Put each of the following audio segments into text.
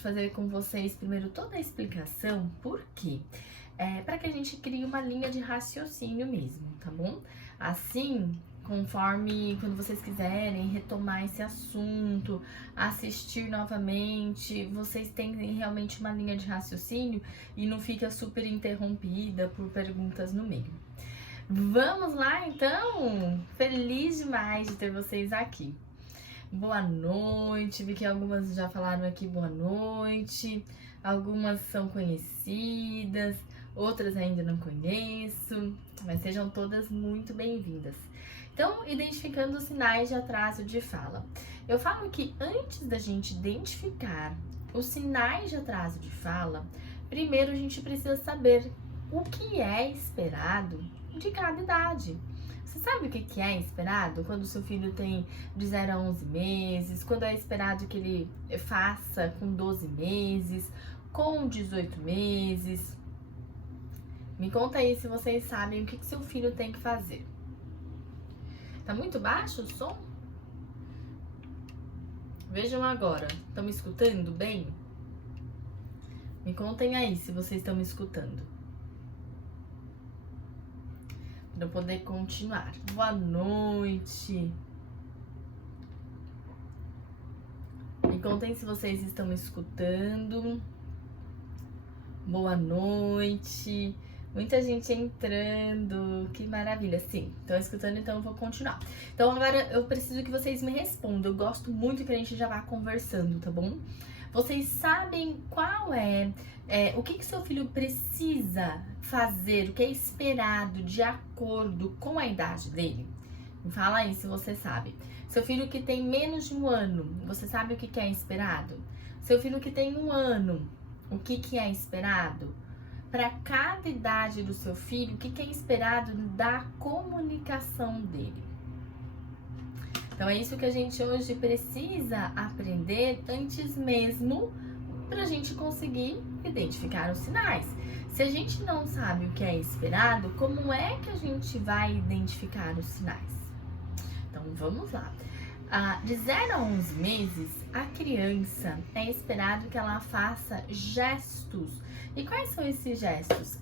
fazer com vocês primeiro toda a explicação, por quê? Para que a gente crie uma linha de raciocínio mesmo, tá bom? Assim, conforme quando vocês quiserem retomar esse assunto, assistir novamente, vocês têm realmente uma linha de raciocínio e não fica super interrompida por perguntas no meio. Vamos lá então? Feliz demais de ter vocês aqui. Boa noite, vi que algumas já falaram aqui boa noite, algumas são conhecidas, outras ainda não conheço, mas sejam todas muito bem-vindas. Então, identificando os sinais de atraso de fala. Eu falo que antes da gente identificar os sinais de atraso de fala, primeiro a gente precisa saber o que é esperado de cada idade. Você sabe o que é esperado? Quando o seu filho tem de 0 a 11 meses, quando é esperado que ele faça com 12 meses, com 18 meses. Me conta aí se vocês sabem o que seu filho tem que fazer. Tá muito baixo o som? Vejam agora, estão me escutando bem? Me contem aí se vocês estão me escutando. Para eu poder continuar. Boa noite. Me contem se vocês estão me escutando. Boa noite. Muita gente entrando. Que maravilha. Sim, estão escutando, então eu vou continuar. Então agora eu preciso que vocês me respondam. Eu gosto muito que a gente já vá conversando, tá bom? Vocês sabem qual o que seu filho precisa fazer, o que é esperado de acordo com a idade dele? Me fala aí se você sabe. Seu filho que tem menos de 1 ano, você sabe o que é esperado? Seu filho que tem 1 ano, o que é esperado? Para cada idade do seu filho, o que é esperado da comunicação dele? Então, é isso que a gente hoje precisa aprender antes mesmo para a gente conseguir identificar os sinais. Se a gente não sabe o que é esperado, como é que a gente vai identificar os sinais? Então, vamos lá. De 0 a 11 meses, a criança é esperado que ela faça gestos. E quais são esses gestos?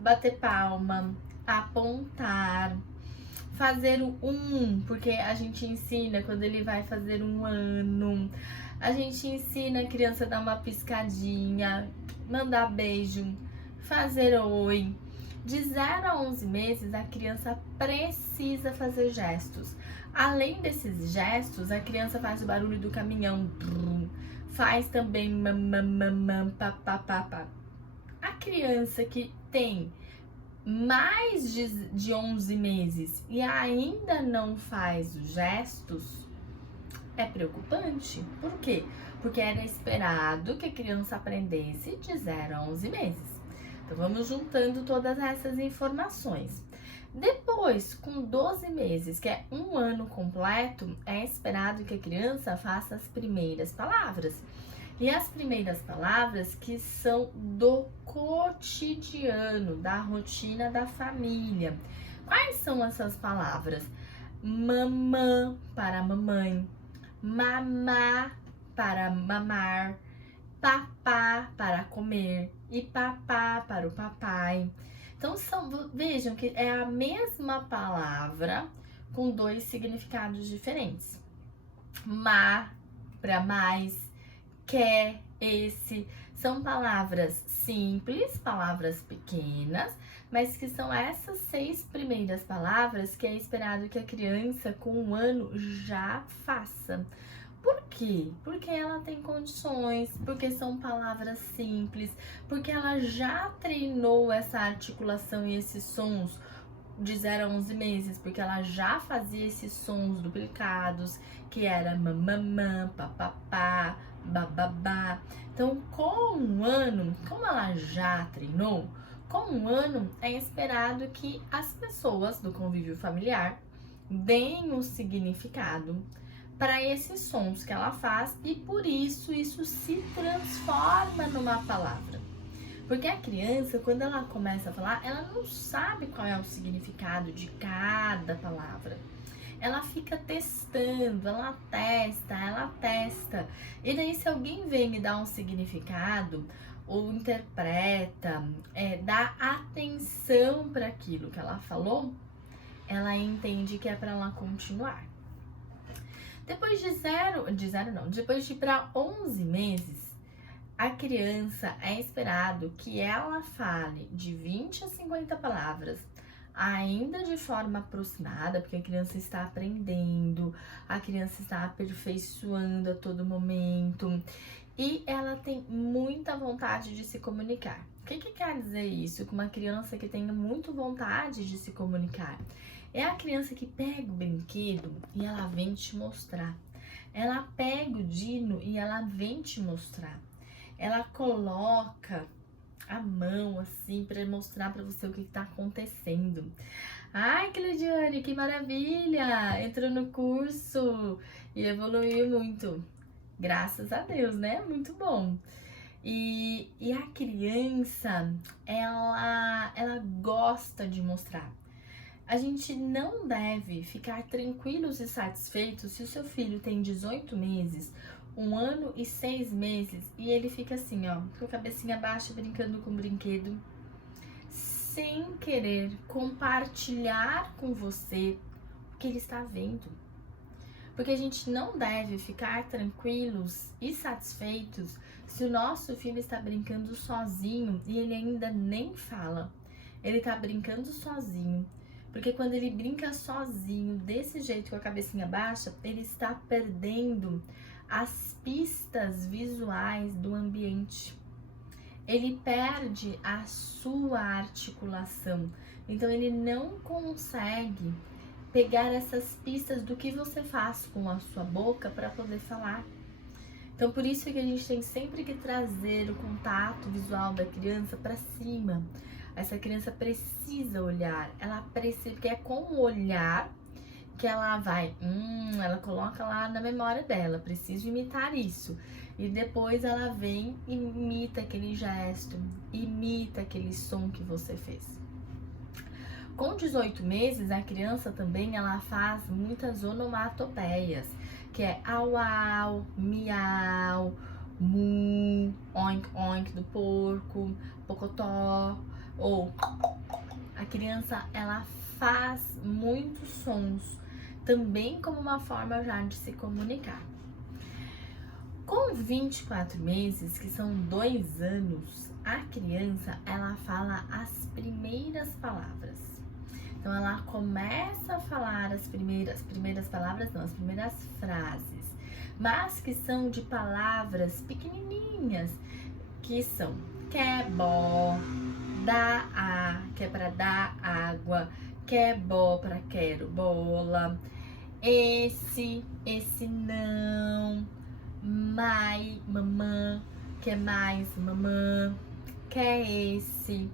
Bater palma, apontar, fazer o porque a gente ensina quando ele vai fazer 1 ano. A gente ensina a criança a dar uma piscadinha, mandar beijo, fazer oi. De 0 a 11 meses, a criança precisa fazer gestos. Além desses gestos, a criança faz o barulho do caminhão, faz também mamamamam, papapá. A criança que tem mais de 11 meses e ainda não faz os gestos, é preocupante. Por quê? Porque era esperado que a criança aprendesse de 0 a 11 meses. Então, vamos juntando todas essas informações. Depois, com 12 meses, que é 1 ano completo, é esperado que a criança faça as primeiras palavras. E as primeiras palavras que são do cotidiano, da rotina da família. Quais são essas palavras? Mamã para mamãe, mamá para mamar, papá para comer e papá para o papai. Então, vejam que é a mesma palavra com 2 significados diferentes. Má para mais, quer, esse. São palavras simples, palavras pequenas, mas que são essas 6 primeiras palavras que é esperado que a criança com 1 ano já faça. Por quê? Porque ela tem condições, porque são palavras simples, porque ela já treinou essa articulação e esses sons de 0 a 11 meses, porque ela já fazia esses sons duplicados, que era mamamã, papapá, bababá. Então, com 1 ano, como ela já treinou, com 1 ano é esperado que as pessoas do convívio familiar deem um significado para esses sons que ela faz e por isso se transforma numa palavra. Porque a criança, quando ela começa a falar, ela não sabe qual é o significado de cada palavra. ela fica testando, ela testa. E daí, se alguém vem me dar um significado, ou interpreta, dá atenção para aquilo que ela falou, ela entende que é para ela continuar. Depois depois de para 11 meses, a criança é esperado que ela fale de 20 a 50 palavras, ainda de forma aproximada, porque a criança está aprendendo, a criança está aperfeiçoando a todo momento e ela tem muita vontade de se comunicar. O que quer dizer isso? Que uma criança que tem muita vontade de se comunicar é a criança que pega o brinquedo e ela vem te mostrar. Ela pega o dino e ela vem te mostrar. Ela coloca a mão assim para mostrar para você o que está acontecendo. Ai, Cleidiane, que maravilha! Entrou no curso e evoluiu muito. Graças a Deus, né? Muito bom. E a criança, ela gosta de mostrar. A gente não deve ficar tranquilos e satisfeitos se o seu filho tem 18 meses, 1 ano e 6 meses, e ele fica assim, ó, com a cabecinha baixa, brincando com o brinquedo, sem querer compartilhar com você o que ele está vendo. Porque a gente não deve ficar tranquilos e satisfeitos se o nosso filho está brincando sozinho e ele ainda nem fala. Ele está brincando sozinho. Porque quando ele brinca sozinho, desse jeito, com a cabecinha baixa, ele está perdendo as pistas visuais do ambiente. Ele perde a sua articulação. Então, ele não consegue pegar essas pistas do que você faz com a sua boca para poder falar. Então, por isso que a gente tem sempre que trazer o contato visual da criança para cima. Essa criança precisa olhar, ela precisa, porque é com o olhar que ela vai, ela coloca lá na memória dela, preciso imitar isso. E depois ela vem e imita aquele gesto, imita aquele som que você fez. Com 18 meses, a criança também, ela faz muitas onomatopeias, que é au au, miau, mu, oink oink do porco, pocotó, ou a criança, ela faz muitos sons, também como uma forma já de se comunicar. Com 24 meses, que são 2 anos, a criança, ela fala as primeiras palavras. Então, ela começa a falar as primeiras palavras, não, as primeiras frases, mas que são de palavras pequenininhas, que são quebó, dá a, que é para dar água, quebó para quero bola, esse não, mai, mamã, que é mais mamã, que é esse.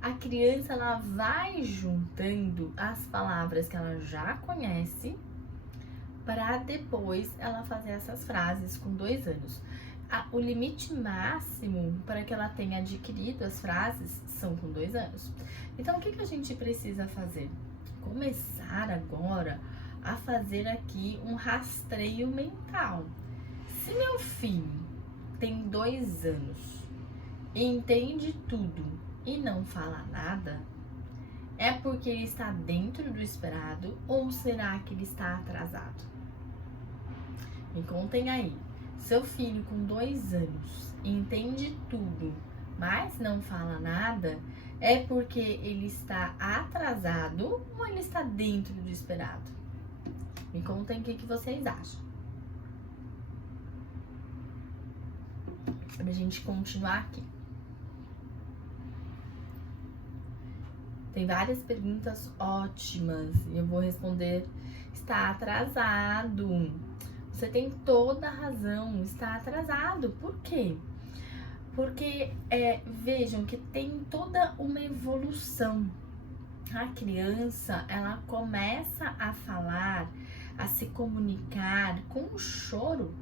A criança, ela vai juntando as palavras que ela já conhece para depois ela fazer essas frases com 2 anos. O limite máximo para que ela tenha adquirido as frases são com 2 anos. Então, o que a gente precisa fazer? Começar agora a fazer aqui um rastreio mental. Se meu filho tem 2 anos, entende tudo e não fala nada, é porque ele está dentro do esperado ou será que ele está atrasado? Me contem aí. Seu filho com 2 anos entende tudo, mas não fala nada, é porque ele está atrasado ou ele está dentro do esperado? Me contem o que vocês acham. Pra gente continuar aqui. Tem várias perguntas ótimas e eu vou responder. Está atrasado. Você tem toda a razão, está atrasado. Por quê? Porque vejam que tem toda uma evolução. A criança, ela começa a falar, a se comunicar com o choro.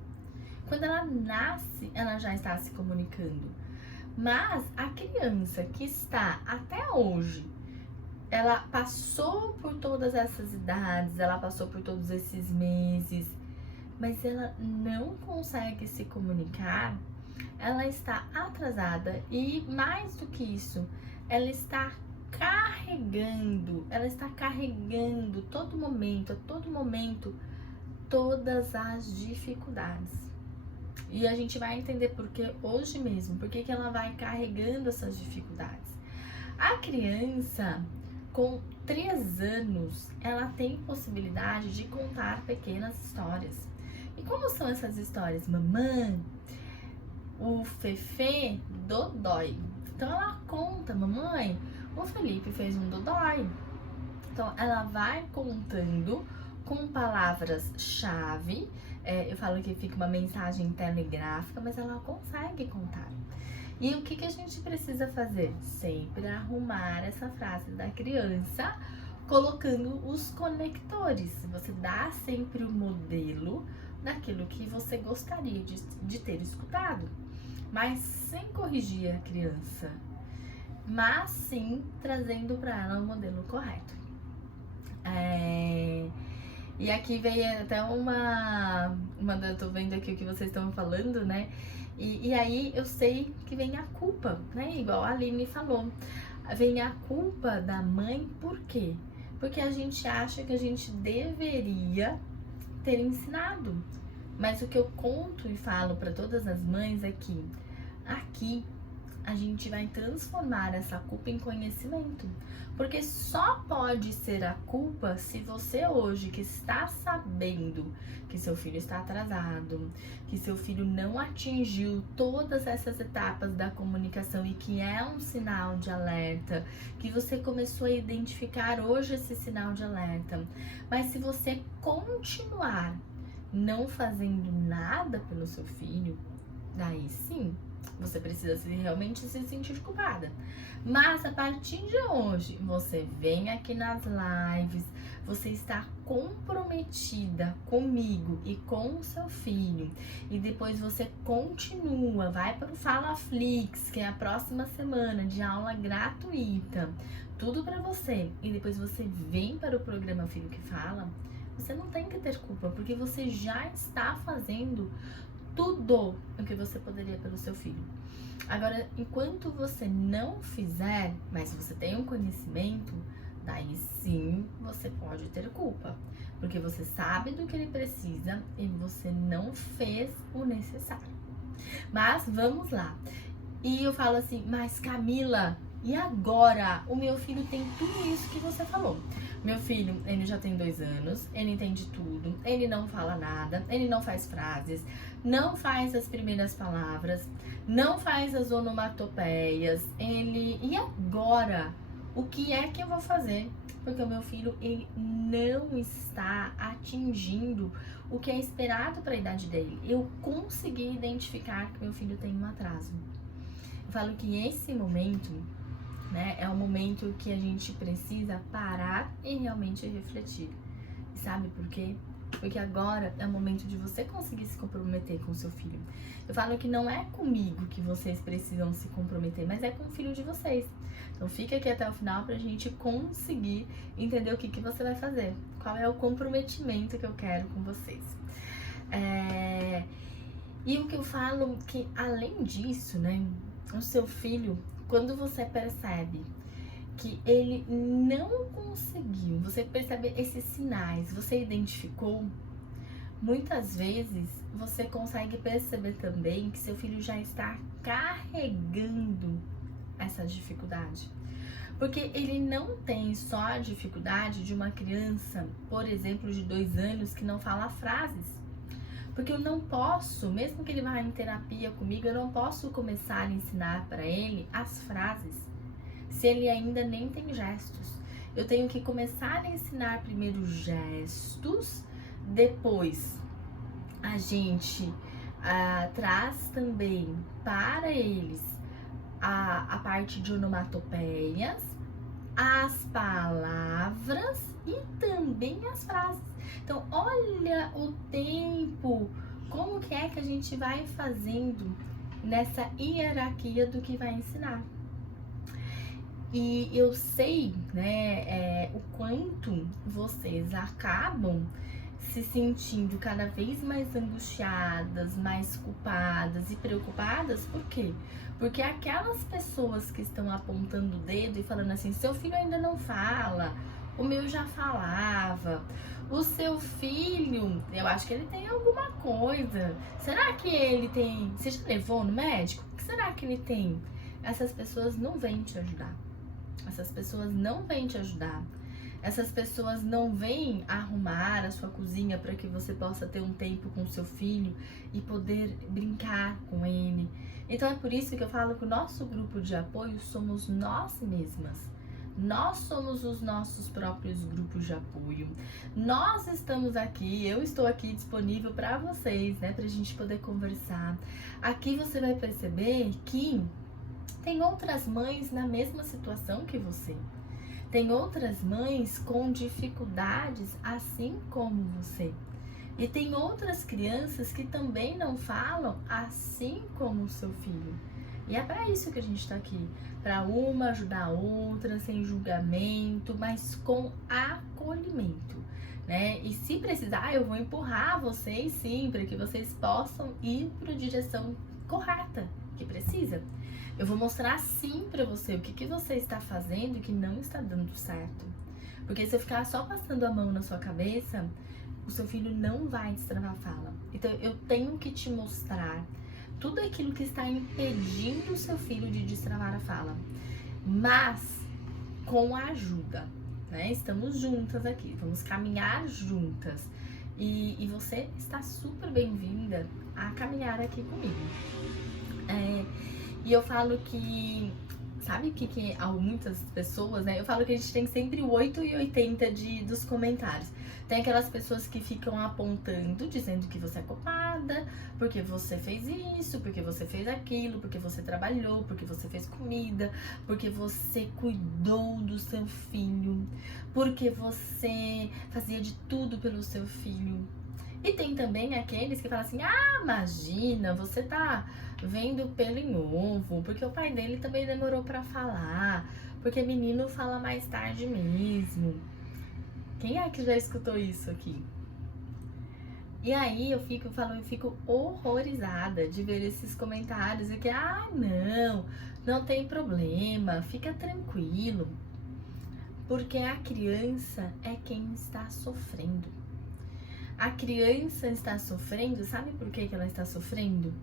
Quando ela nasce, ela já está se comunicando. Mas a criança que está até hoje ela passou por todas essas idades, ela passou por todos esses meses, mas ela não consegue se comunicar, ela está atrasada e, mais do que isso, ela está carregando todo momento, a todo momento, todas as dificuldades. E a gente vai entender por que hoje mesmo, por que ela vai carregando essas dificuldades. A criança, com 3 anos, ela tem possibilidade de contar pequenas histórias. E como são essas histórias? Mamãe, o Fefe dodói. Então ela conta, mamãe, o Felipe fez um dodói. Então ela vai contando com palavras-chave. Eu falo que fica uma mensagem telegráfica, mas ela consegue contar. E o que a gente precisa fazer? Sempre arrumar essa frase da criança, colocando os conectores. Você dá sempre o modelo daquilo que você gostaria de ter escutado, mas sem corrigir a criança, mas sim trazendo para ela o modelo correto. E aqui veio até eu tô vendo aqui o que vocês estão falando, né? E aí eu sei que vem a culpa, né? Igual a Aline falou. Vem a culpa da mãe, por quê? Porque a gente acha que a gente deveria ter ensinado. Mas o que eu conto e falo para todas as mães é que aqui a gente vai transformar essa culpa em conhecimento. Porque só pode ser a culpa se você hoje, que está sabendo que seu filho está atrasado, que seu filho não atingiu todas essas etapas da comunicação e que é um sinal de alerta, que você começou a identificar hoje esse sinal de alerta. Mas se você continuar não fazendo nada pelo seu filho, daí sim, você precisa realmente se sentir culpada. Mas a partir de hoje, você vem aqui nas lives, você está comprometida comigo e com o seu filho. E depois você continua, vai para o Fala Flix, que é a próxima semana de aula gratuita. Tudo para você. E depois você vem para o programa Filho que Fala. Você não tem que ter culpa, porque você já está fazendo tudo o que você poderia pelo seu filho. Agora, enquanto você não fizer, mas você tem um conhecimento, daí sim você pode ter culpa. Porque você sabe do que ele precisa e você não fez o necessário. Mas vamos lá. E eu falo assim, mas Camila, e agora? O meu filho tem tudo isso que você falou. Meu filho, ele já tem 2 anos, ele entende tudo, ele não fala nada, ele não faz frases, não faz as primeiras palavras, não faz as onomatopeias, E agora? O que é que eu vou fazer? Porque o meu filho, ele não está atingindo o que é esperado para a idade dele. Eu consegui identificar que meu filho tem um atraso. Eu falo que esse momento, né, é o momento que a gente precisa parar e realmente refletir. E sabe por quê? Porque agora é o momento de você conseguir se comprometer com o seu filho. Eu falo que não é comigo que vocês precisam se comprometer, mas é com o filho de vocês. Então fica aqui até o final pra gente conseguir entender o que você vai fazer. Qual é o comprometimento que eu quero com vocês. E o que eu falo que, além disso, né, o seu filho, quando você percebe que ele não conseguiu, você percebe esses sinais, você identificou, muitas vezes você consegue perceber também que seu filho já está carregando essa dificuldade. Porque ele não tem só a dificuldade de uma criança, por exemplo, de 2 anos que não fala frases. Porque eu não posso, mesmo que ele vá em terapia comigo, eu não posso começar a ensinar para ele as frases se ele ainda nem tem gestos. Eu tenho que começar a ensinar primeiro gestos, depois a gente traz também para eles a parte de onomatopeias, as palavras e também as frases. Então, olha o tempo, como que é que a gente vai fazendo nessa hierarquia do que vai ensinar. E eu sei, né, o quanto vocês acabam se sentindo cada vez mais angustiadas, mais culpadas e preocupadas. Por quê? Porque aquelas pessoas que estão apontando o dedo e falando assim, seu filho ainda não fala, o meu já falava, o seu filho, eu acho que ele tem alguma coisa. Será que ele tem? Você já levou no médico? O que será que ele tem? Essas pessoas não vêm te ajudar. Essas pessoas não vêm te ajudar. Essas pessoas não vêm arrumar a sua cozinha para que você possa ter um tempo com o seu filho e poder brincar com ele. Então é por isso que eu falo que o nosso grupo de apoio somos nós mesmas. Nós somos os nossos próprios grupos de apoio. Nós estamos aqui, eu estou aqui disponível para vocês, né, pra gente poder conversar. Aqui você vai perceber que tem outras mães na mesma situação que você. Tem outras mães com dificuldades assim como você. E tem outras crianças que também não falam assim como o seu filho. E é para isso que a gente está aqui. Para uma ajudar a outra, sem julgamento, mas com acolhimento, né? E se precisar, eu vou empurrar vocês sim, para que vocês possam ir para a direção correta que precisa. Eu vou mostrar sim pra você o que você está fazendo que não está dando certo. Porque se eu ficar só passando a mão na sua cabeça, o seu filho não vai destravar a fala. Então eu tenho que te mostrar tudo aquilo que está impedindo o seu filho de destravar a fala. Mas com a ajuda, né? Estamos juntas aqui, vamos caminhar juntas. E você está super bem-vinda a caminhar aqui comigo. E eu falo que, sabe que muitas pessoas, né? Eu falo que a gente tem sempre o 8 e 80 dos comentários. Tem aquelas pessoas que ficam apontando, dizendo que você é culpada, porque você fez isso, porque você fez aquilo, porque você trabalhou, porque você fez comida, porque você cuidou do seu filho, porque você fazia de tudo pelo seu filho. E tem também aqueles que falam assim, imagina, você tá vendo pelo em ovo, porque o pai dele também demorou pra falar, porque menino fala mais tarde mesmo. Quem é que já escutou isso aqui? E aí eu fico horrorizada de ver esses comentários e que, não tem problema, fica tranquilo. Porque a criança é quem está sofrendo. A criança está sofrendo, sabe por que ela está sofrendo?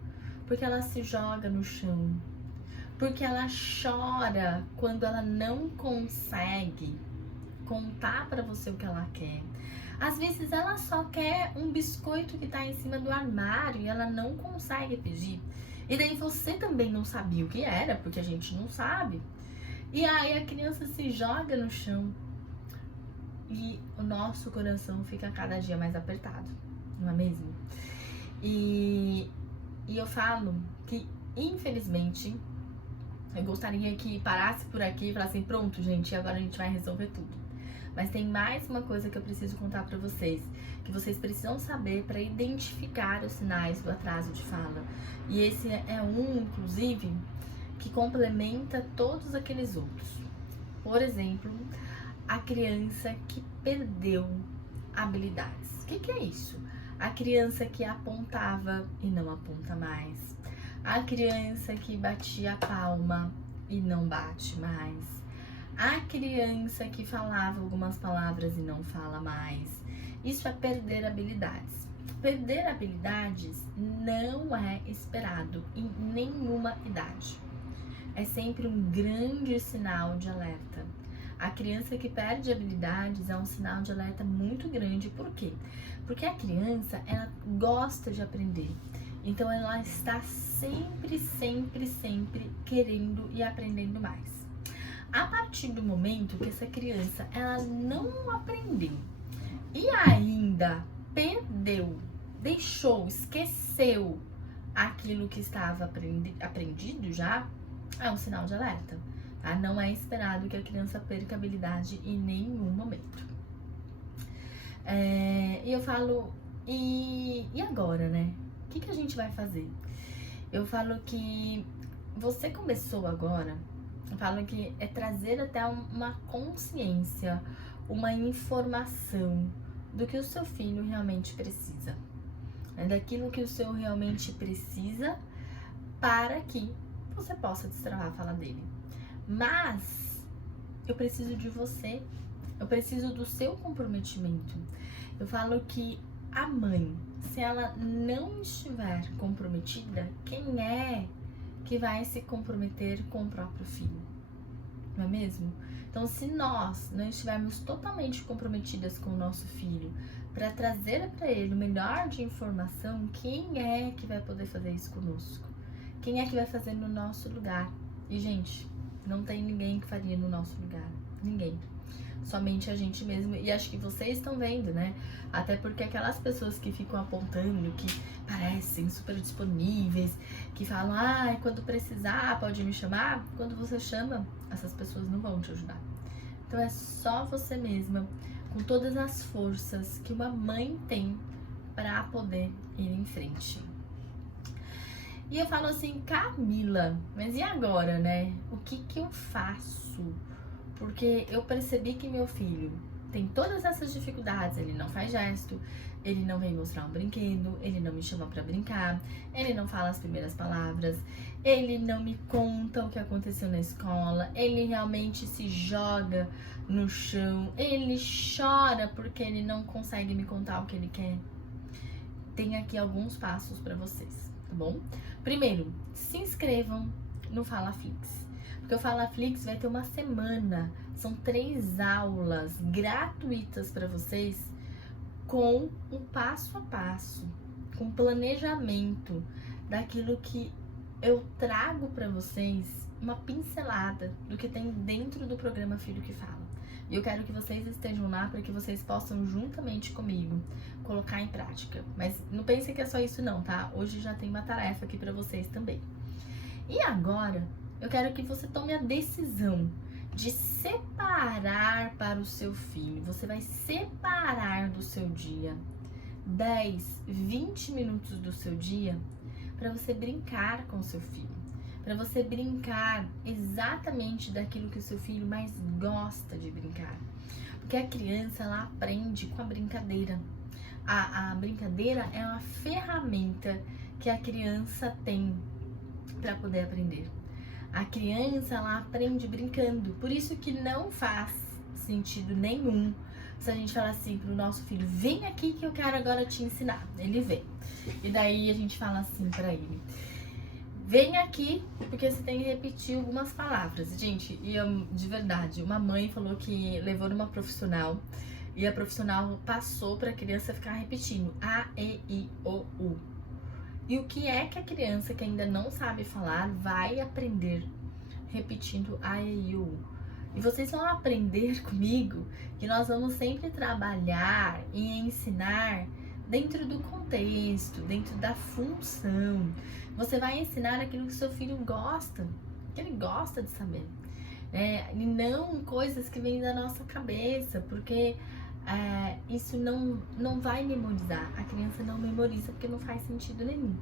Porque ela se joga no chão, porque ela chora quando ela não consegue contar para você o que ela quer. Às vezes ela só quer um biscoito que está em cima do armário e ela não consegue pedir. E daí você também não sabia o que era, porque a gente não sabe. E aí a criança se joga no chão e o nosso coração fica cada dia mais apertado, não é mesmo? E eu falo que, infelizmente, eu gostaria que parasse por aqui e falasse assim, pronto, gente, agora a gente vai resolver tudo. Mas tem mais uma coisa que eu preciso contar pra vocês, que vocês precisam saber para identificar os sinais do atraso de fala. E esse é inclusive, que complementa todos aqueles outros. Por exemplo, a criança que perdeu habilidades. O que é isso? A criança que apontava e não aponta mais. A criança que batia a palma e não bate mais. A criança que falava algumas palavras e não fala mais. Isso é perder habilidades. Perder habilidades não é esperado em nenhuma idade. É sempre um grande sinal de alerta. A criança que perde habilidades é um sinal de alerta muito grande. Por quê? Porque a criança, ela gosta de aprender. Então, ela está sempre querendo e aprendendo mais. A partir do momento que essa criança, ela não aprendeu e ainda perdeu, deixou, esqueceu aquilo que estava aprendido já, é um sinal de alerta. Tá? Não é esperado que a criança perca habilidade em nenhum momento. E eu falo, e agora, né? O que a gente vai fazer? Eu falo que você começou agora Eu falo que é trazer até uma consciência, uma informação do que o seu filho realmente precisa. Daquilo que o seu realmente precisa para que você possa destravar a fala dele. Mas eu preciso de você, eu preciso do seu comprometimento. Eu falo que a mãe, se ela não estiver comprometida, quem é que vai se comprometer com o próprio filho? Não é mesmo? Então, se nós não estivermos totalmente comprometidas com o nosso filho para trazer para ele o melhor de informação, quem é que vai poder fazer isso conosco? Quem é que vai fazer no nosso lugar? E, gente, não tem ninguém que faria no nosso lugar. Ninguém. Somente a gente mesmo. E acho que vocês estão vendo, né? Até porque aquelas pessoas que ficam apontando, que parecem super disponíveis, que falam, quando precisar pode me chamar. Quando você chama, essas pessoas não vão te ajudar. Então é só você mesma, com todas as forças que uma mãe tem para poder ir em frente. E eu falo assim, Camila, mas e agora, né? O que eu faço? Porque eu percebi que meu filho tem todas essas dificuldades, ele não faz gesto, ele não vem mostrar um brinquedo, ele não me chama pra brincar, ele não fala as primeiras palavras, ele não me conta o que aconteceu na escola, ele realmente se joga no chão, ele chora porque ele não consegue me contar o que ele quer. Tem aqui alguns passos pra vocês, tá bom? Primeiro, se inscrevam no FalaFlix. Porque o FalaFlix vai ter uma semana, são 3 aulas gratuitas para vocês, com um passo a passo, com planejamento daquilo que eu trago para vocês, uma pincelada do que tem dentro do programa Filho que Fala. E eu quero que vocês estejam lá para que vocês possam, juntamente comigo, colocar em prática. Mas não pensem que é só isso não, tá? Hoje já tem uma tarefa aqui para vocês também. E agora, eu quero que você tome a decisão de separar para o seu filho. Você vai separar do seu dia 10, 20 minutos do seu dia para você brincar com o seu filho. Para você brincar exatamente daquilo que o seu filho mais gosta de brincar. Porque a criança, ela aprende com a brincadeira. A brincadeira é uma ferramenta que a criança tem para poder aprender. A criança, ela aprende brincando. Por isso que não faz sentido nenhum se a gente falar assim pro nosso filho, vem aqui que eu quero agora te ensinar. Ele vem. E daí a gente fala assim pra ele, vem aqui porque você tem que repetir algumas palavras. Gente, e de verdade, uma mãe falou que levou numa profissional e a profissional passou pra criança ficar repetindo A, E, I, O, U. E o que é que a criança que ainda não sabe falar vai aprender repetindo A, E, I, O, U? E vocês vão aprender comigo que nós vamos sempre trabalhar e ensinar dentro do contexto, dentro da função. Você vai ensinar aquilo que seu filho gosta, que ele gosta de saber. E não coisas que vêm da nossa cabeça, porque isso não vai memorizar. A criança não memoriza porque não faz sentido nenhum.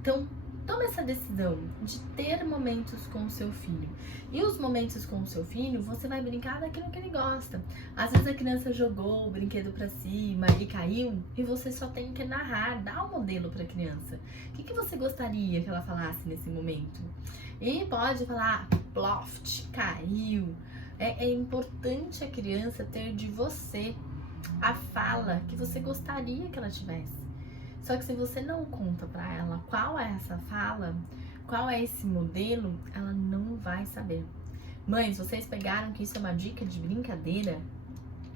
Então, tome essa decisão de ter momentos com o seu filho. E os momentos com o seu filho, você vai brincar daquilo que ele gosta. Às vezes a criança jogou o brinquedo pra cima e caiu, e você só tem que narrar, dar um modelo pra criança. O que você gostaria que ela falasse nesse momento? E pode falar, ploft, caiu. É importante a criança ter de você a fala que você gostaria que ela tivesse. Só que se você não conta pra ela qual é essa fala, qual é esse modelo, ela não vai saber. Mães, vocês pegaram que isso é uma dica de brincadeira?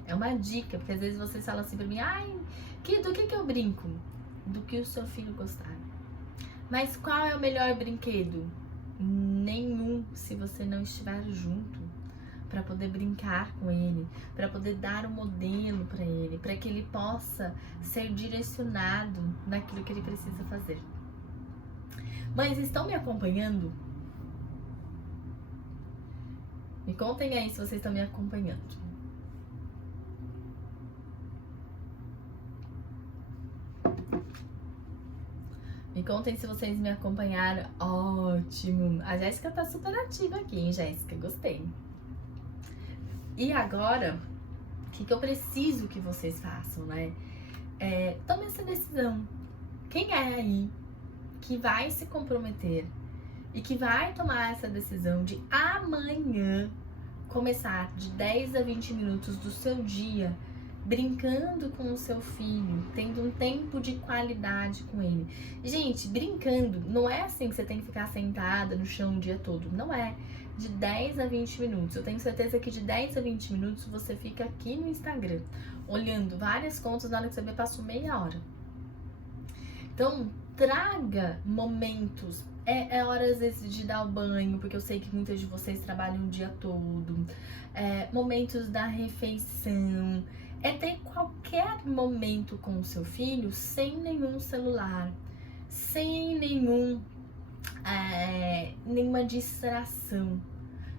É uma dica, porque às vezes vocês falam assim pra mim, do que eu brinco? Do que o seu filho gostar. Mas qual é o melhor brinquedo? Nenhum, se você não estiver junto, para poder brincar com ele, para poder dar um modelo para ele, para que ele possa ser direcionado naquilo que ele precisa fazer. Mães, estão me acompanhando? Me contem aí se vocês estão me acompanhando. Me Me contem se vocês me acompanharam. Ótimo! A Jéssica tá super ativa aqui, hein, Jéssica? Gostei. E agora, o que eu preciso que vocês façam, né? Tome essa decisão. Quem é aí que vai se comprometer e que vai tomar essa decisão de amanhã começar de 10 a 20 minutos do seu dia brincando com o seu filho, tendo um tempo de qualidade com ele? Gente, brincando, não é assim que você tem que ficar sentada no chão o dia todo, não é. De 10 a 20 minutos. Eu tenho certeza que de 10 a 20 minutos você fica aqui no Instagram, olhando várias contas, na hora que você vê, passou meia hora. Então, traga momentos. É hora, às vezes, de dar o banho, porque eu sei que muitas de vocês trabalham o dia todo. Momentos da refeição. Ter qualquer momento com o seu filho sem nenhum celular, sem nenhuma distração,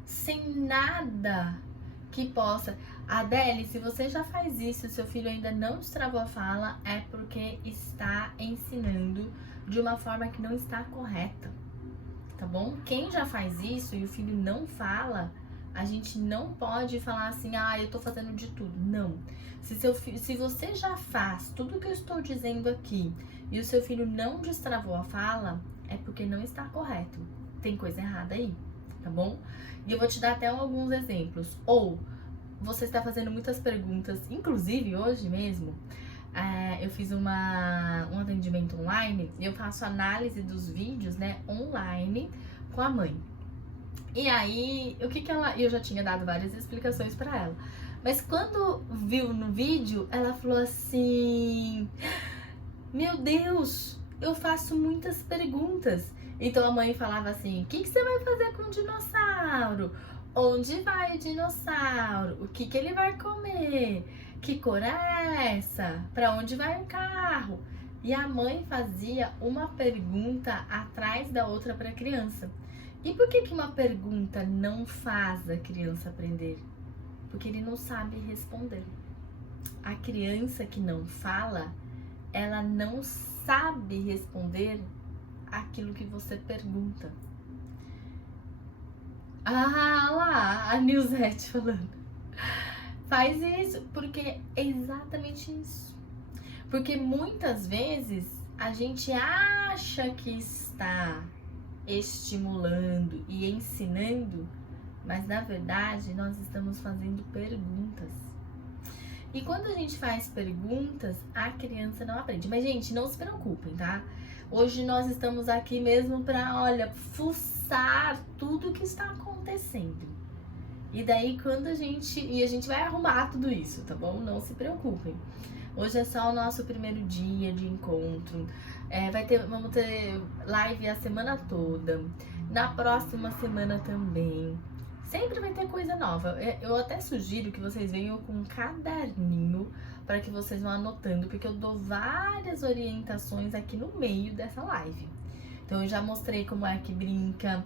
sem nada que possa... Adele, se você já faz isso e seu filho ainda não destravou a fala, é porque está ensinando de uma forma que não está correta, tá bom? Quem já faz isso e o filho não fala, a gente não pode falar assim, eu tô fazendo de tudo. Não. Se você já faz tudo que eu estou dizendo aqui e o seu filho não destravou a fala, é porque não está correto. Tem coisa errada aí, tá bom? E eu vou te dar até alguns exemplos. Ou você está fazendo muitas perguntas, inclusive hoje mesmo, eu fiz um atendimento online e eu faço análise dos vídeos, né, online com a mãe. E aí, eu já tinha dado várias explicações para ela. Mas quando viu no vídeo, ela falou assim: meu Deus, eu faço muitas perguntas. Então a mãe falava assim: o que você vai fazer com o dinossauro? Onde vai o dinossauro? O que ele vai comer? Que cor é essa? Para onde vai o carro? E a mãe fazia uma pergunta atrás da outra para a criança. E por que uma pergunta não faz a criança aprender? Porque ele não sabe responder. A criança que não fala, ela não sabe responder aquilo que você pergunta. Lá, a Nilzete falando. Faz isso, porque é exatamente isso. Porque muitas vezes a gente acha que está estimulando e ensinando, mas na verdade nós estamos fazendo perguntas. E quando a gente faz perguntas, a criança não aprende. Mas, gente, não se preocupem, tá? Hoje nós estamos aqui mesmo para, fuçar tudo que está acontecendo. E daí a gente vai arrumar tudo isso, tá bom? Não se preocupem. Hoje é só o nosso primeiro dia de encontro. Vamos ter live a semana toda. Na próxima semana também. Sempre vai ter coisa nova. Eu até sugiro que vocês venham com um caderninho para que vocês vão anotando, porque eu dou várias orientações aqui no meio dessa live. Então eu já mostrei como é que brinca,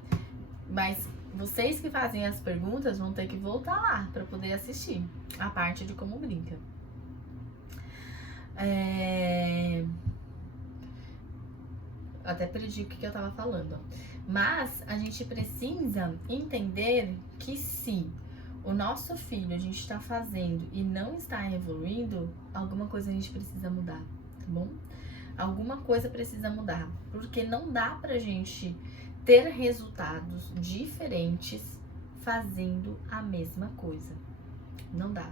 mas vocês que fazem as perguntas vão ter que voltar lá para poder assistir a parte de como brinca. Até perdi o que eu tava falando. Mas a gente precisa entender que se o nosso filho a gente está fazendo e não está evoluindo, alguma coisa a gente precisa mudar, tá bom? Alguma coisa precisa mudar, porque não dá pra gente ter resultados diferentes fazendo a mesma coisa. Não dá,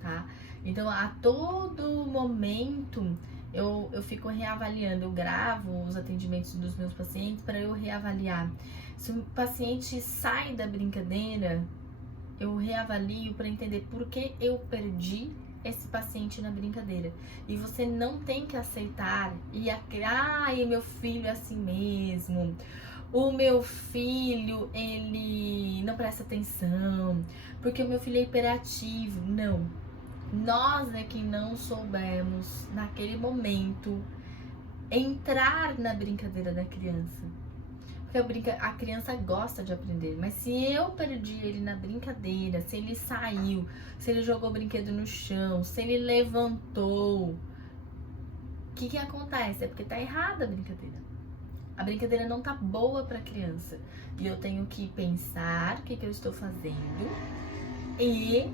tá? Então, a todo momento, eu fico reavaliando, eu gravo os atendimentos dos meus pacientes para eu reavaliar. Se o paciente sai da brincadeira, eu reavalio para entender por que eu perdi esse paciente na brincadeira. E você não tem que aceitar e meu filho é assim mesmo. O meu filho, ele não presta atenção, porque o meu filho é hiperativo. Não. Nós é que não soubemos, naquele momento, entrar na brincadeira da criança. Porque a criança gosta de aprender, mas se eu perdi ele na brincadeira, se ele saiu, se ele jogou o brinquedo no chão, se ele levantou, o que acontece? É porque tá errada a brincadeira. A brincadeira não tá boa pra criança. E eu tenho que pensar o que eu estou fazendo e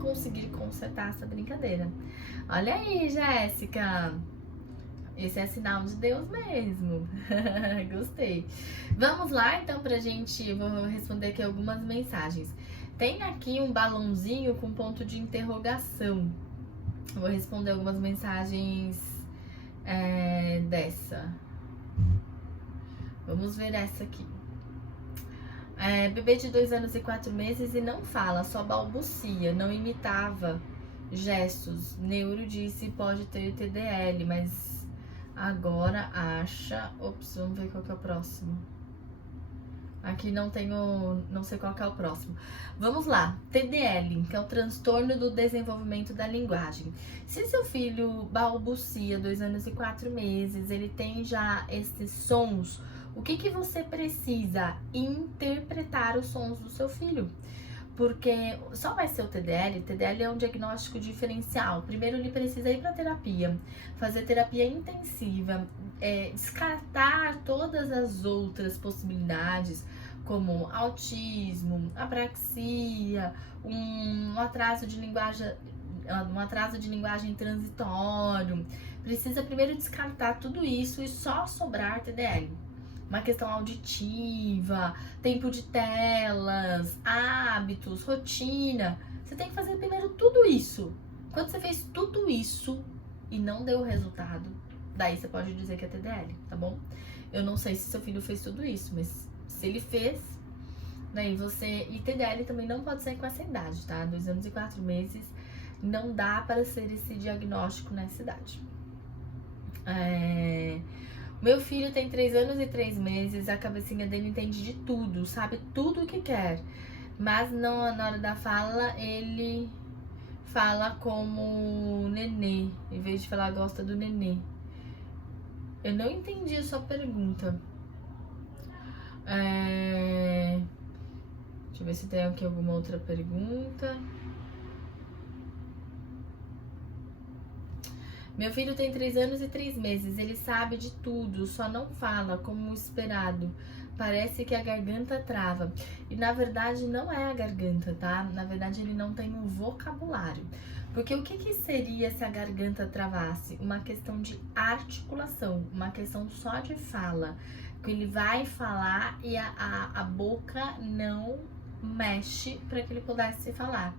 conseguir consertar essa brincadeira. Olha aí, Jéssica. Esse é sinal de Deus mesmo. Gostei. Vamos lá, então, pra gente... Vou responder aqui algumas mensagens. Tem aqui um balãozinho com ponto de interrogação. Vou responder algumas mensagens dessa. Vamos ver essa aqui. Bebê de 2 anos e 4 meses e não fala, só balbucia, não imitava gestos. Neuro disse pode ter TDL, mas agora acha... Ops, vamos ver qual que é o próximo. Aqui não sei qual que é o próximo. Vamos lá, TDL, que é o transtorno do desenvolvimento da linguagem. Se seu filho balbucia 2 anos e 4 meses, ele tem já esses sons, o que você precisa? Interpretar os sons do seu filho. Porque só vai ser o TDL. TDL é um diagnóstico diferencial. Primeiro ele precisa ir para terapia, fazer terapia intensiva, descartar todas as outras possibilidades, como autismo, apraxia, um atraso de linguagem transitório. Precisa primeiro descartar tudo isso e só sobrar TDL. Uma questão auditiva, tempo de telas, hábitos, rotina. Você tem que fazer primeiro tudo isso. Quando você fez tudo isso e não deu resultado, daí você pode dizer que é TDL, tá bom? Eu não sei se seu filho fez tudo isso, mas se ele fez, daí você... E TDL também não pode ser com essa idade, tá? 2 anos e 4 meses não dá para ser esse diagnóstico nessa idade. Meu filho tem 3 anos e 3 meses, a cabecinha dele entende de tudo, sabe tudo o que quer. Mas não, na hora da fala, ele fala como nenê, em vez de falar gosta do nenê. Eu não entendi a sua pergunta. Deixa eu ver se tem aqui alguma outra pergunta. Meu filho tem 3 anos e 3 meses, ele sabe de tudo, só não fala como esperado. Parece que a garganta trava. E na verdade não é a garganta, tá? Na verdade ele não tem um vocabulário. Porque o que seria se a garganta travasse? Uma questão de articulação, uma questão só de fala. Que ele vai falar e a boca não mexe para que ele pudesse falar.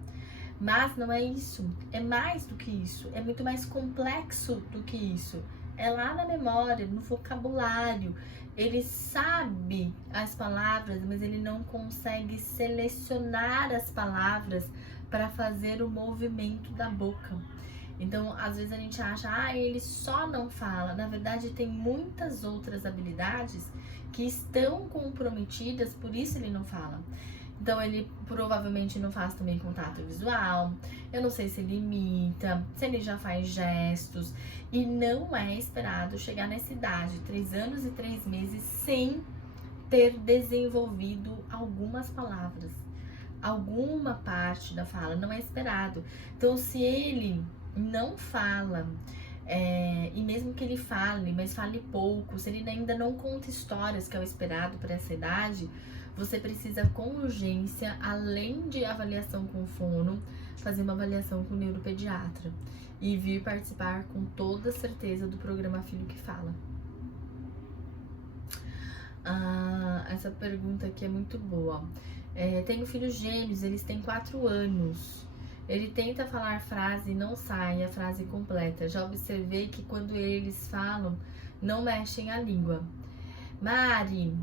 Mas não é isso, é mais do que isso, é muito mais complexo do que isso. É lá na memória, no vocabulário. Ele sabe as palavras, mas ele não consegue selecionar as palavras para fazer o movimento da boca. Então, às vezes a gente acha, ele só não fala. Na verdade, tem muitas outras habilidades que estão comprometidas, por isso ele não fala. Então, ele provavelmente não faz também contato visual. Eu não sei se ele imita, se ele já faz gestos. E não é esperado chegar nessa idade, 3 anos e 3 meses, sem ter desenvolvido algumas palavras. Alguma parte da fala, não é esperado. Então, se ele não fala, e mesmo que ele fale, mas fale pouco, se ele ainda não conta histórias, que é o esperado para essa idade, você precisa com urgência, além de avaliação com fono, fazer uma avaliação com o neuropediatra e vir participar com toda certeza do programa Filho que Fala. Essa pergunta aqui é muito boa. Tenho filhos gêmeos, eles têm 4 anos. Ele tenta falar frase e não sai a frase completa. Já observei que quando eles falam, não mexem a língua. Mari,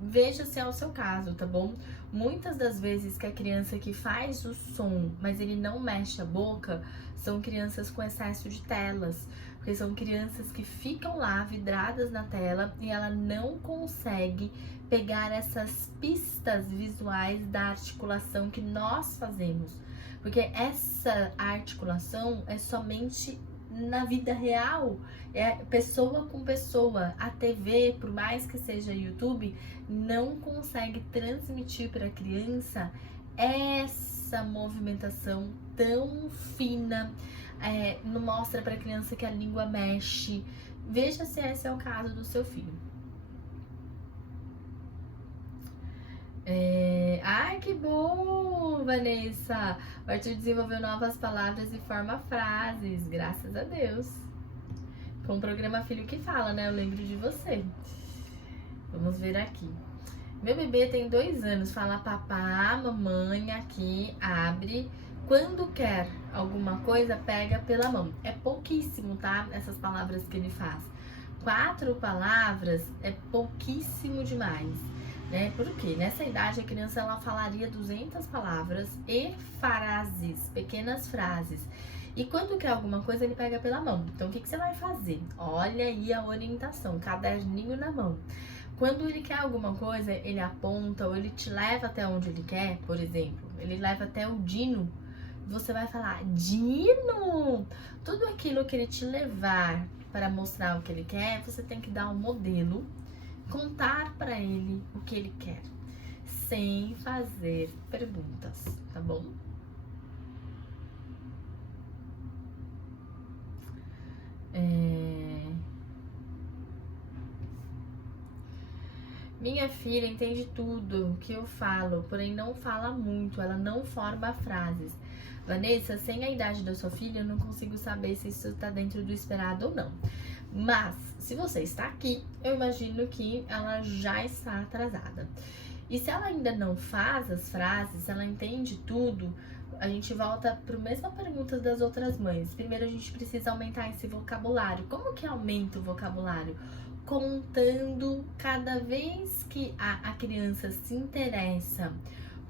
veja se é o seu caso, tá bom? Muitas das vezes que a criança que faz o som, mas ele não mexe a boca, são crianças com excesso de telas. Porque são crianças que ficam lá vidradas na tela e ela não consegue pegar essas pistas visuais da articulação que nós fazemos. Porque essa articulação é somente na vida real, é pessoa com pessoa. A TV, por mais que seja YouTube, não consegue transmitir para a criança essa movimentação tão fina, não mostra para a criança que a língua mexe. Veja se esse é o caso do seu filho. Ai, que bom, Vanessa! O Arthur desenvolveu novas palavras e forma frases, graças a Deus. Com o programa Filho que Fala, né? Eu lembro de você. Vamos ver aqui. Meu bebê tem 2 anos, fala papá, mamãe, aqui, abre. Quando quer alguma coisa, pega pela mão. É pouquíssimo, tá? Essas palavras que ele faz. 4 palavras é pouquíssimo demais, né? Porque nessa idade a criança ela falaria 200 palavras e frases, pequenas frases. E quando quer alguma coisa, ele pega pela mão. Então, o que você vai fazer? Olha aí a orientação, caderninho na mão. Quando ele quer alguma coisa, ele aponta ou ele te leva até onde ele quer, por exemplo, ele leva até o Dino, você vai falar, Dino! Tudo aquilo que ele te levar para mostrar o que ele quer, você tem que dar um modelo, contar para ele o que ele quer, sem fazer perguntas, tá bom? Minha filha entende tudo que eu falo, porém não fala muito, ela não forma frases. Vanessa, sem a idade da sua filha, eu não consigo saber se isso está dentro do esperado ou não. Mas, se você está aqui, eu imagino que ela já está atrasada. E se ela ainda não faz as frases, se ela entende tudo, a gente volta para a mesma pergunta das outras mães. Primeiro, a gente precisa aumentar esse vocabulário. Como que aumenta o vocabulário? Contando cada vez que a criança se interessa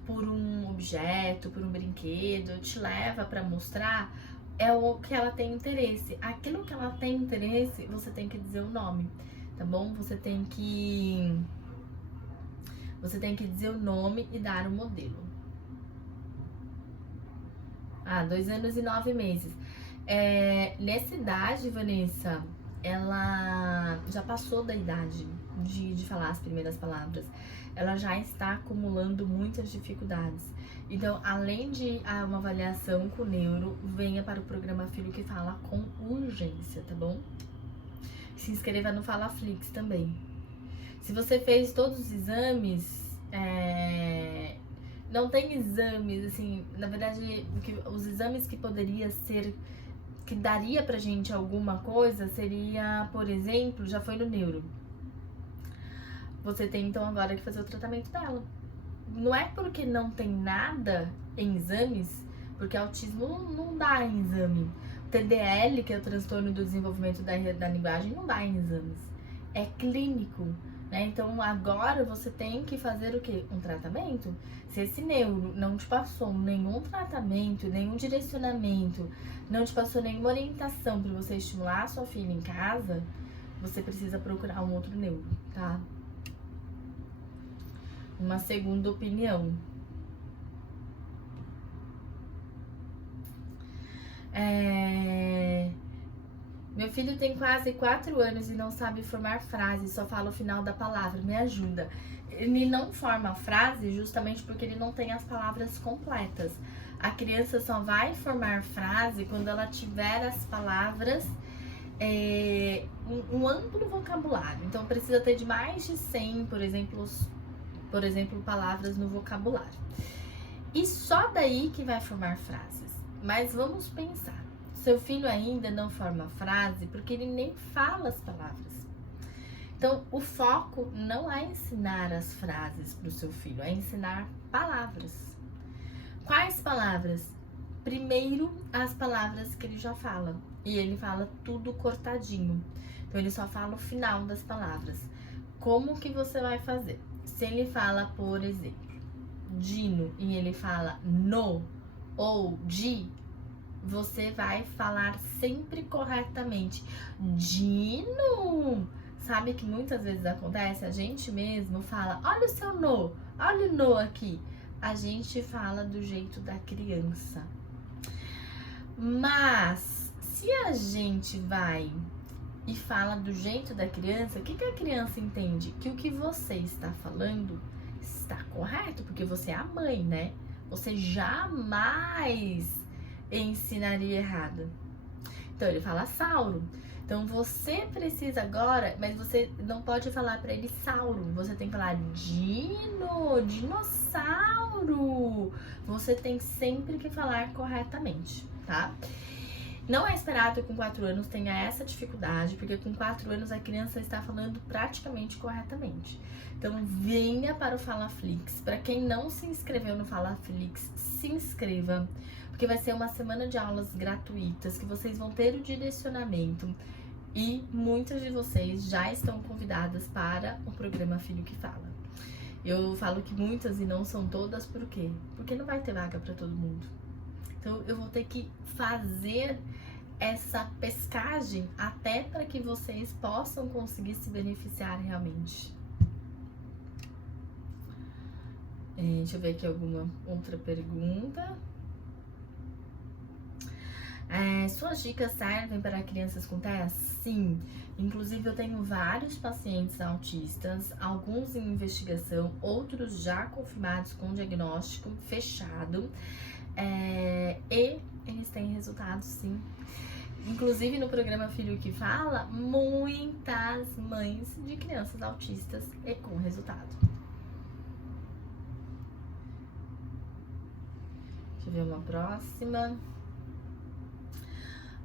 por um objeto, por um brinquedo, te leva para mostrar, é o que ela tem interesse. Aquilo que ela tem interesse, você tem que dizer o nome, tá bom? Você tem que dizer o nome e dar o modelo. 2 anos e 9 meses. Nessa idade, Vanessa, ela já passou da idade de falar as primeiras palavras. Ela já está acumulando muitas dificuldades. Então, além de uma avaliação com o neuro, venha para o programa Filho que Fala com urgência, tá bom? Se inscreva no FalaFlix também. Se você fez todos os exames, não tem exames, assim, na verdade, os exames que poderia ser, que daria pra gente alguma coisa, seria, por exemplo, já foi no neuro. Você tem então agora que fazer o tratamento dela. Não é porque não tem nada em exames, porque autismo não dá em exame. O TDL, que é o transtorno do desenvolvimento da linguagem, não dá em exames. É clínico, né? Então agora você tem que fazer o quê? Um tratamento. Se esse neuro não te passou nenhum tratamento, nenhum direcionamento, não te passou nenhuma orientação para você estimular a sua filha em casa, você precisa procurar um outro neuro, tá? Uma segunda opinião. Meu filho tem quase 4 anos e não sabe formar frases, só fala o final da palavra. Me ajuda. Ele não forma frase justamente porque ele não tem as palavras completas. A criança só vai formar frase quando ela tiver as palavras, um amplo vocabulário. Então precisa ter de mais de 100, por exemplo, palavras no vocabulário. E só daí que vai formar frases. Mas vamos pensar. Seu filho ainda não forma frase porque ele nem fala as palavras. Então, o foco não é ensinar as frases para o seu filho, é ensinar palavras. Quais palavras? Primeiro, as palavras que ele já fala. E ele fala tudo cortadinho. Então, ele só fala o final das palavras. Como que você vai fazer? Se ele fala, por exemplo, Dino, e ele fala no ou de, você vai falar sempre corretamente. Dino! Sabe que muitas vezes acontece? A gente mesmo fala, olha o seu no, olha o no aqui. A gente fala do jeito da criança. Mas, se a gente vai e fala do jeito da criança, o que a criança entende? Que o que você está falando está correto, porque você é a mãe, né? Você jamais ensinaria errado. Então ele fala Sauro. Então você precisa agora, mas você não pode falar para ele sauro, você tem que falar dinossauro. Você tem sempre que falar corretamente, tá? Não é esperado que com 4 anos tenha essa dificuldade, porque com 4 anos a criança está falando praticamente corretamente. Então venha para o FalaFlix. Para quem não se inscreveu no FalaFlix, se inscreva, porque vai ser uma semana de aulas gratuitas, que vocês vão ter o direcionamento e muitas de vocês já estão convidadas para o programa Filho que Fala. Eu falo que muitas e não são todas, por quê? Porque não vai ter vaga para todo mundo. Então eu vou ter que fazer essa pescagem até para que vocês possam conseguir se beneficiar realmente. Deixa eu ver aqui alguma outra pergunta. Suas dicas servem para crianças com TEA? Sim. Inclusive eu tenho vários pacientes autistas, alguns em investigação, outros já confirmados com diagnóstico fechado. E eles têm resultados, sim. Inclusive no programa Filho que Fala, muitas mães de crianças autistas e com resultado. Deixa eu ver uma próxima.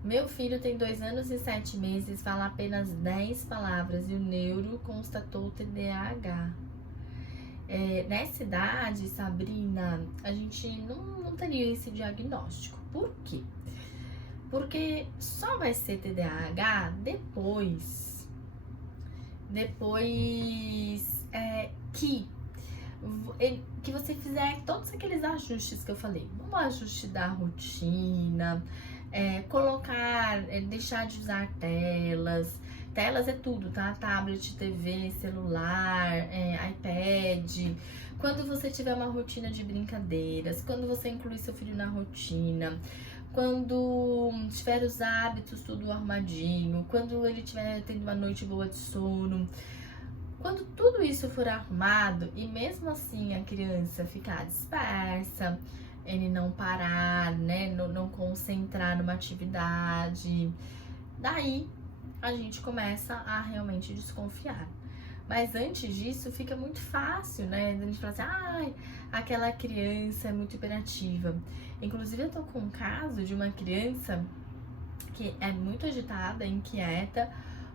Meu filho tem 2 anos e 7 meses, fala apenas 10 palavras e o neuro constatou TDAH. Nessa idade, Sabrina, a gente não teria esse diagnóstico. Por quê? Porque só vai ser TDAH depois que você fizer todos aqueles ajustes que eu falei. Um ajuste da rotina, deixar de usar telas. Telas é tudo, tá? Tablet, TV, celular, iPad. Quando você tiver uma rotina de brincadeiras, quando você incluir seu filho na rotina, quando tiver os hábitos tudo arrumadinho, quando ele tiver tendo uma noite boa de sono, quando tudo isso for arrumado e mesmo assim a criança ficar dispersa, ele não parar, né, não concentrar numa atividade, daí a gente começa a realmente desconfiar. Mas antes disso fica muito fácil, né? A gente fala assim, aquela criança é muito hiperativa. Inclusive eu tô com um caso de uma criança que é muito agitada, inquieta,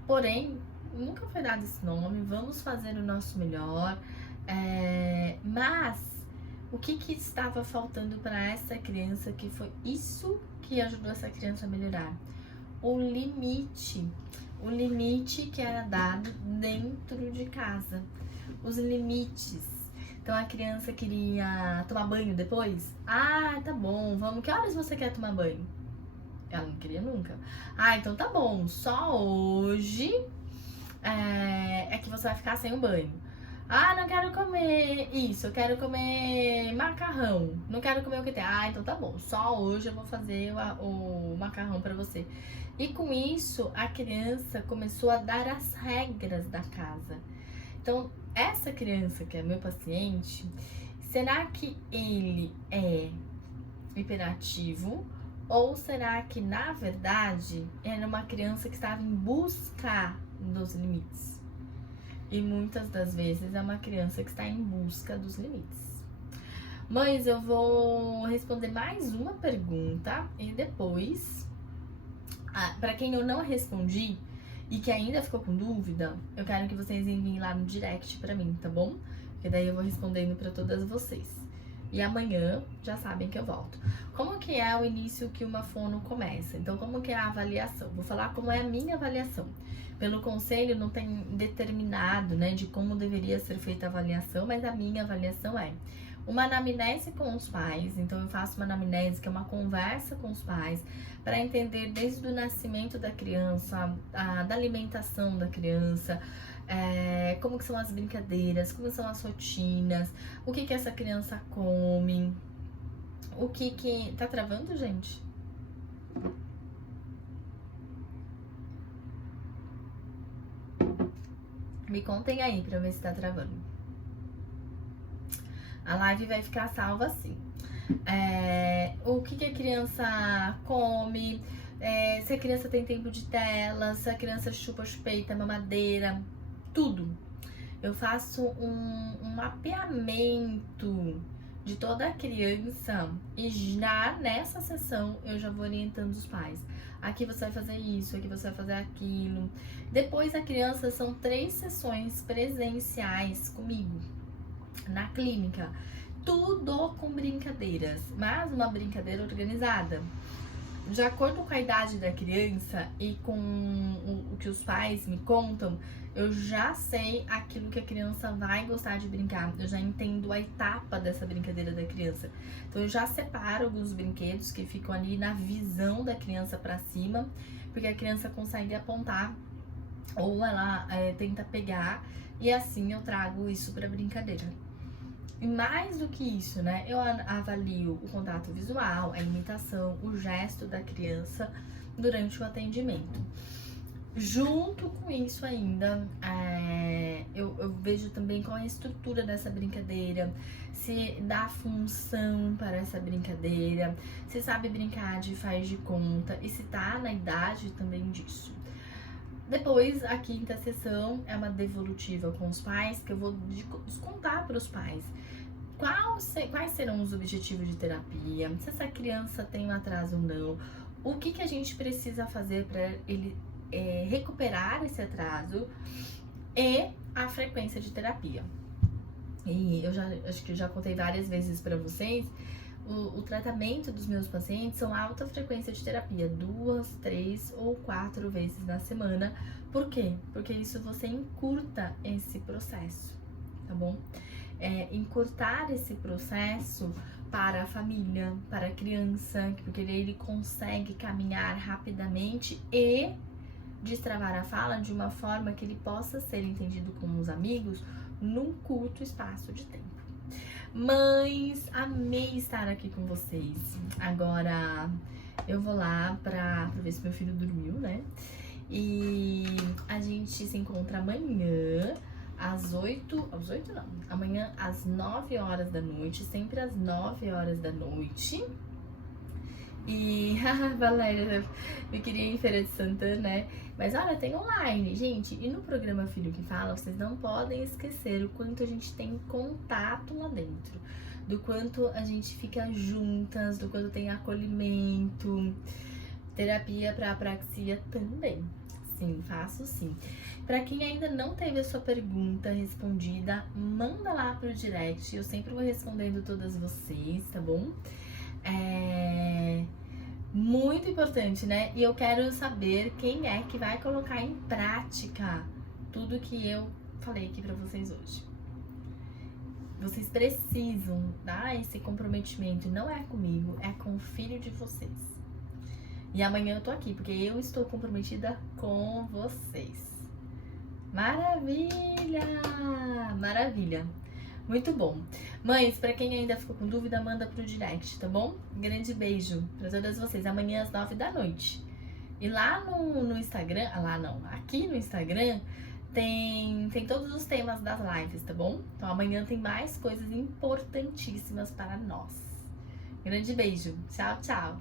porém nunca foi dado esse nome, vamos fazer o nosso melhor, mas o que estava faltando para essa criança, que foi isso que ajudou essa criança a melhorar? O limite que era dado dentro de casa, os limites. Então a criança queria tomar banho depois, tá bom, vamos, que horas você quer tomar banho? Ela não queria nunca. Então tá bom, só hoje é que você vai ficar sem o banho. Não quero comer isso, eu quero comer macarrão. Não quero comer o que tem. Então tá bom, só hoje eu vou fazer o macarrão pra você. E com isso, a criança começou a dar as regras da casa. Então, essa criança que é meu paciente, será que ele é hiperativo? Ou será que, na verdade, era uma criança que estava em busca dos limites? E muitas das vezes é uma criança que está em busca dos limites. Mães, eu vou responder mais uma pergunta e depois, para quem eu não respondi e que ainda ficou com dúvida, eu quero que vocês enviem lá no direct para mim, tá bom? Porque daí eu vou respondendo para todas vocês. E amanhã já sabem que eu volto. Como que é o início que uma fono começa? Então, como que é a avaliação? Vou falar como é a minha avaliação. Pelo conselho não tem determinado, né, de como deveria ser feita a avaliação, mas a minha avaliação é uma anamnese com os pais. Então eu faço uma anamnese, que é uma conversa com os pais, para entender desde o nascimento da criança, da alimentação da criança, como que são as brincadeiras, como são as rotinas, o que essa criança come, o que... Tá travando, gente? Me contem aí pra ver se tá travando. A live vai ficar salva assim. O que a criança come, se a criança tem tempo de tela, se a criança chupa, chupeita, mamadeira, tudo. Eu faço um mapeamento de toda a criança e já nessa sessão eu já vou orientando os pais. Aqui você vai fazer isso, aqui você vai fazer aquilo. Depois a criança, são 3 sessões presenciais comigo na clínica. Tudo com brincadeiras, mas uma brincadeira organizada. De acordo com a idade da criança e com o que os pais me contam, eu já sei aquilo que a criança vai gostar de brincar. Eu já entendo a etapa dessa brincadeira da criança. Então eu já separo alguns brinquedos que ficam ali na visão da criança pra cima, porque a criança consegue apontar ou ela tenta pegar, e assim eu trago isso pra brincadeira. E mais do que isso, né, eu avalio o contato visual, a imitação, o gesto da criança durante o atendimento. Junto com isso ainda, eu vejo também qual é a estrutura dessa brincadeira, se dá função para essa brincadeira, se sabe brincar de faz de conta e se tá na idade também disso. Depois, a 5ª sessão é uma devolutiva com os pais, que eu vou descontar para os pais quais serão os objetivos de terapia, se essa criança tem um atraso ou não, o que a gente precisa fazer para ele recuperar esse atraso e a frequência de terapia. E eu acho que eu já contei várias vezes para vocês. O tratamento dos meus pacientes são alta frequência de terapia, 2, 3 ou 4 vezes na semana. Por quê? Porque isso você encurta esse processo, tá bom? Encurtar esse processo para a família, para a criança, porque ele consegue caminhar rapidamente e destravar a fala de uma forma que ele possa ser entendido como os amigos num curto espaço de tempo. Mães, amei estar aqui com vocês. Agora eu vou lá pra ver se meu filho dormiu, né? E a gente se encontra amanhã às 8 não, amanhã às 9 horas da noite, sempre às 9 horas da noite. E, Valéria, eu queria ir em Feira de Santana, né? Mas olha, tem online, gente. E no programa Filho que Fala, vocês não podem esquecer o quanto a gente tem contato lá dentro. Do quanto a gente fica juntas, do quanto tem acolhimento. Terapia para apraxia também. Sim, faço sim. Pra quem ainda não teve a sua pergunta respondida, manda lá pro direct. Eu sempre vou respondendo todas vocês, tá bom? Muito importante, né? E eu quero saber quem é que vai colocar em prática tudo que eu falei aqui pra vocês hoje. Vocês precisam dar esse comprometimento, não é comigo, é com o filho de vocês. E amanhã eu tô aqui, porque eu estou comprometida com vocês. Maravilha! Maravilha! Muito bom. Mães, pra quem ainda ficou com dúvida, manda pro direct, tá bom? Grande beijo pra todas vocês. Amanhã às 9 da noite. E lá no Instagram, aqui no Instagram, tem todos os temas das lives, tá bom? Então amanhã tem mais coisas importantíssimas para nós. Grande beijo. Tchau, tchau.